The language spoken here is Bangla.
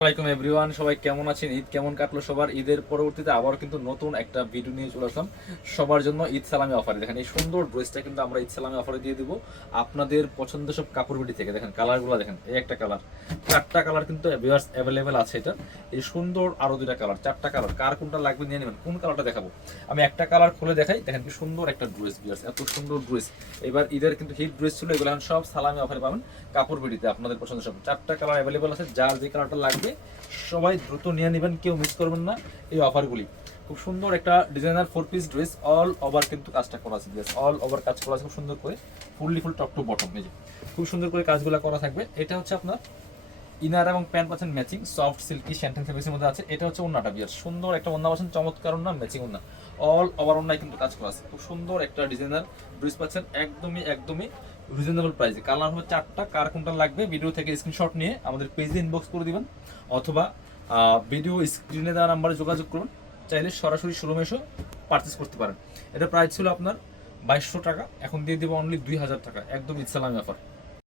আসসালামাইকুম এভরিওয়ান, সবাই কেমন আছেন? ঈদ কেমন কাটলো সবার? ঈদের পরবর্তীতে আবার কিন্তু নতুন একটা ভিডিও নিয়ে চলে আসলাম সবার জন্য ঈদ সালামি অফারে। দেখেন এই সুন্দর ড্রেসটা কিন্তু আমরা ঈদ সালামি অফারে দিয়ে দিব আপনাদের পছন্দের সব কাপড় বিটি থেকে। দেখেন কালারগুলো, দেখেন এই একটা কালার, চারটা কালার কিন্তু অ্যাভেলেবেল আছে। এটা এই সুন্দর আরো দুইটা কালার, চারটা কালার, কার কোনটা লাগবে নিয়ে নেবেন। কোন কালারটা দেখাবো? আমি একটা কালার খুলে দেখাই। দেখেন কি সুন্দর একটা ড্রেস, ভিউয়ার্স এত সুন্দর ড্রেস। এবার ঈদের কিন্তু হিট ড্রেস ছিল, এগুলো এখন সব সালামি অফারে পাবেন কাপড় বিটিতে। আপনাদের পছন্দের সব চারটা কালার অ্যাভেলেবেল আছে, যার যে কালারটা লাগবে সবাই দ্রুত নিয়ে নেবেন, কেউ মিস করবেন না এই অফারগুলি। খুব সুন্দর একটা designer 4 piece dress, all over কিন্তু কাজটা করা আছে, অল ওভার কাজ করা আছে খুব সুন্দর করে, ফুল টপ টু বটম। এই যে খুব সুন্দর করে কাজগুলো করা থাকবে। এটা হচ্ছে আপনার ইনার এবং প্যান্ট পাচ্ছেন ম্যাচিং, সফট সিল্কি শ্যান্টেন ফেব্রিক্সের মধ্যে আছে। এটা হচ্ছে ওন্নাটা, বিয়ার সুন্দর একটা ওন্না পাচ্ছেন, চমৎকার ওন্না, ম্যাচিং ওন্না, অল ওভার ওন্নায় কিন্তু কাজ করা আছে। খুব সুন্দর একটা ডিজাইনার ড্রেস পাচ্ছেন, একদমই রিজনেবল প্রাইসে। কালার হবে চারটা, কার কোনটা লাগবে ভিডিও থেকে স্ক্রিনশট নিয়ে আমাদের পেজে ইনবক্স করে দিবেন, অথবা ভিডিও স্ক্রিনে দেওয়া নাম্বারে যোগাযোগ করুন। চাইলে সরাসরি শোরুমে এসে পারচেস করতে পারেন। এটা প্রাইস ছিল আপনার 2200 টাকা, এখন দিয়ে দেবো অনলি 2000 টাকা, একদম ঈদ সালামি অফার।